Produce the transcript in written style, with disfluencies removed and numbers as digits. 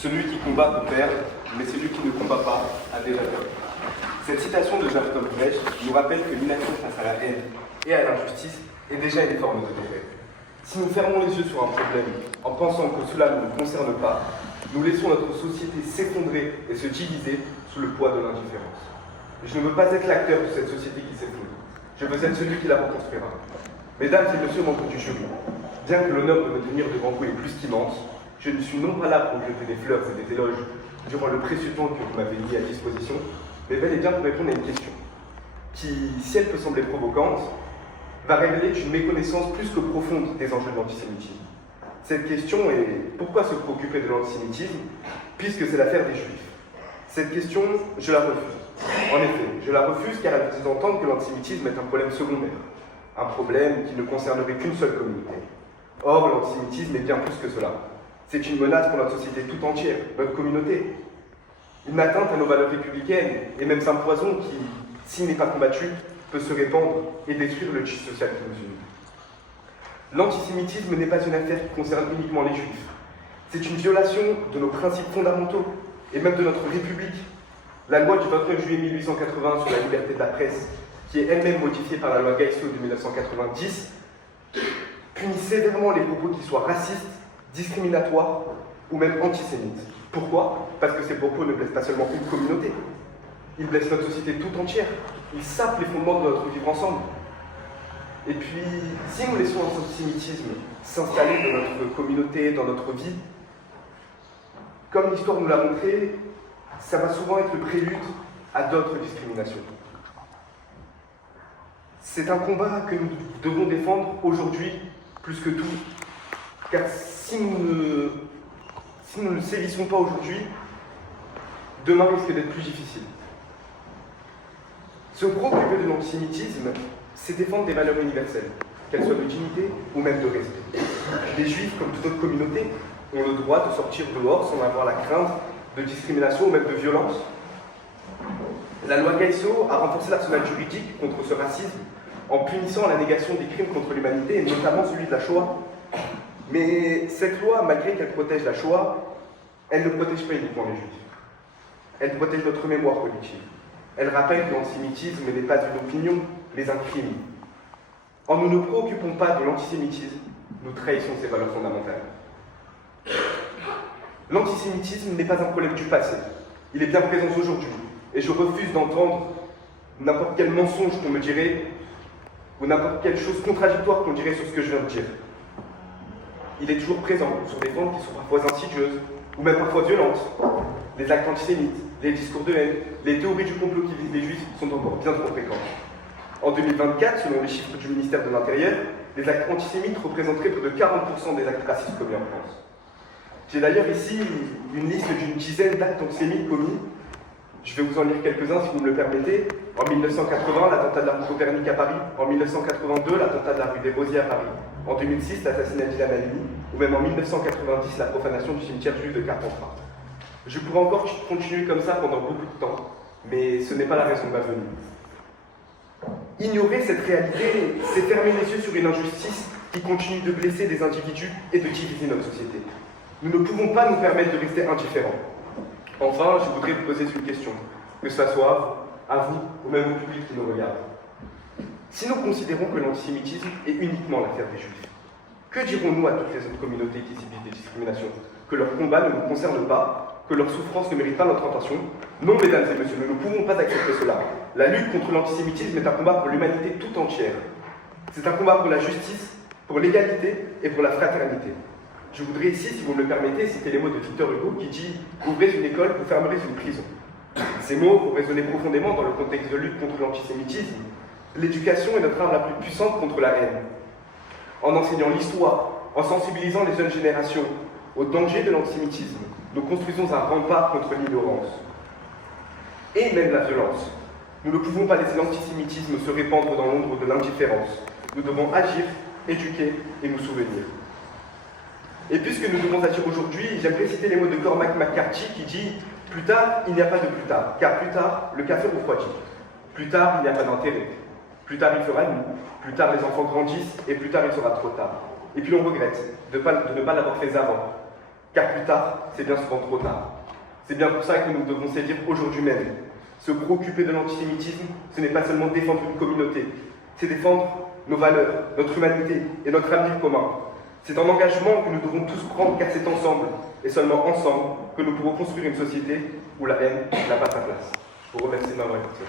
Celui qui combat peut perdre, mais celui qui ne combat pas a déjà perdu. Cette citation de Bertolt Brecht nous rappelle que l'inaction face à la haine et à l'injustice est déjà une forme de défaite. Si nous fermons les yeux sur un problème en pensant que cela ne nous concerne pas, nous laissons notre société s'effondrer et se diviser sous le poids de l'indifférence. Je ne veux pas être l'acteur de cette société qui s'effondre. Je veux être celui qui la reconstruira. Mesdames et messieurs membres du jury, bien que l'honneur de me tenir devant vous est plus qu'immense, je ne suis non pas là pour jeter des fleurs et des éloges durant le précieux temps que vous m'avez mis à disposition, mais bel et bien pour répondre à une question qui, si elle peut sembler provocante, va révéler une méconnaissance plus que profonde des enjeux de l'antisémitisme. Cette question est pourquoi se préoccuper de l'antisémitisme puisque c'est l'affaire des Juifs? Cette question, je la refuse. En effet, je la refuse car elle fait entendre que l'antisémitisme est un problème secondaire, un problème qui ne concernerait qu'une seule communauté. Or, l'antisémitisme est bien plus que cela. C'est une menace pour notre société tout entière, notre communauté. Une atteinte à nos valeurs républicaines, et même un poison qui, s'il n'est pas combattu, peut se répandre et détruire le tissu social qui nous unit. L'antisémitisme n'est pas une affaire qui concerne uniquement les Juifs. C'est une violation de nos principes fondamentaux, et même de notre République. La loi du 29 juillet 1880 sur la liberté de la presse, qui est elle-même modifiée par la loi Gaïsseau de 1990, punit sévèrement les propos qui soient racistes, discriminatoires ou même antisémites. Pourquoi? Parce que ces propos ne blessent pas seulement une communauté, ils blessent notre société tout entière, ils sapent les fondements de notre vivre ensemble. Et puis, si nous laissons l'antisémitisme s'installer dans notre communauté, dans notre vie, comme l'histoire nous l'a montré, ça va souvent être le prélude à d'autres discriminations. C'est un combat que nous devons défendre aujourd'hui plus que tout, car si nous ne sévissons pas aujourd'hui, demain risque d'être plus difficile. Se préoccuper de l'antisémitisme, c'est défendre des valeurs universelles, qu'elles soient de dignité ou même de respect. Les Juifs, comme toute autre communauté, ont le droit de sortir dehors sans avoir la crainte de discrimination ou même de violence. La loi Gaïsseau a renforcé l'arsenal juridique contre ce racisme en punissant la négation des crimes contre l'humanité, et notamment celui de la Shoah. Mais cette loi, malgré qu'elle protège la Shoah, elle ne protège pas uniquement les Juifs. Elle protège notre mémoire collective. Elle rappelle que l'antisémitisme n'est pas une opinion, mais un crime. En ne nous préoccupant pas de l'antisémitisme, nous trahissons ses valeurs fondamentales. L'antisémitisme n'est pas un problème du passé. Il est bien présent aujourd'hui. Et je refuse d'entendre n'importe quel mensonge qu'on me dirait, ou n'importe quelle chose contradictoire qu'on dirait sur ce que je viens de dire. Il est toujours présent sur des formes qui sont parfois insidieuses, ou même parfois violentes. Les actes antisémites, les discours de haine, les théories du complot qui visent les Juifs sont encore bien trop fréquents. En 2024, selon les chiffres du ministère de l'Intérieur, les actes antisémites représenteraient près de 40% des actes racistes commis en France. J'ai d'ailleurs ici une liste d'une dizaine d'actes antisémites commis. Je vais vous en lire quelques-uns si vous me le permettez. En 1980, l'attentat de la rue Copernic à Paris. En 1982, l'attentat de la rue des Rosiers à Paris. En 2006, l'assassinat d'Ilan Halimi. Ou même en 1990, la profanation du cimetière juif de Carpentras. Je pourrais encore continuer comme ça pendant beaucoup de temps, mais ce n'est pas la raison de ma venue. Ignorer cette réalité, c'est fermer les yeux sur une injustice qui continue de blesser des individus et de diviser notre société. Nous ne pouvons pas nous permettre de rester indifférents. Enfin, je voudrais vous poser une question, que ce soit à vous ou même au public qui nous regarde. Si nous considérons que l'antisémitisme est uniquement l'affaire des Juifs, que dirons-nous à toutes les autres communautés qui subissent des discriminations? Que leur combat ne nous concerne pas, que leur souffrance ne mérite pas notre attention? Non, mesdames et messieurs, nous ne pouvons pas accepter cela. La lutte contre l'antisémitisme est un combat pour l'humanité tout entière. C'est un combat pour la justice, pour l'égalité et pour la fraternité. Je voudrais ici, si vous me le permettez, citer les mots de Victor Hugo qui dit « Ouvrez une école, vous fermerez une prison ». Ces mots vont résonner profondément dans le contexte de lutte contre l'antisémitisme. L'éducation est notre arme la plus puissante contre la haine. En enseignant l'histoire, en sensibilisant les jeunes générations au danger de l'antisémitisme, nous construisons un rempart contre l'ignorance et même la violence. Nous ne pouvons pas laisser l'antisémitisme se répandre dans l'ombre de l'indifférence. Nous devons agir, éduquer et nous souvenir. Et puisque nous devons agir aujourd'hui, j'aimerais citer les mots de Cormac McCarthy qui dit « Plus tard, il n'y a pas de plus tard, car plus tard, le café refroidit. Plus tard, il n'y a pas d'intérêt. Plus tard, il fera nuit. Plus tard, les enfants grandissent, et plus tard, il sera trop tard. Et puis on regrette de ne pas l'avoir fait avant. car plus tard, c'est bien souvent trop tard. C'est bien pour ça que nous devons saisir aujourd'hui même. Se préoccuper de l'antisémitisme, ce n'est pas seulement défendre une communauté, c'est défendre nos valeurs, notre humanité et notre avenir commun. C'est un engagement que nous devons tous prendre car c'est ensemble, et seulement ensemble, que nous pourrons construire une société où la haine n'a pas sa place. Je vous remercie de m'avoir écouté.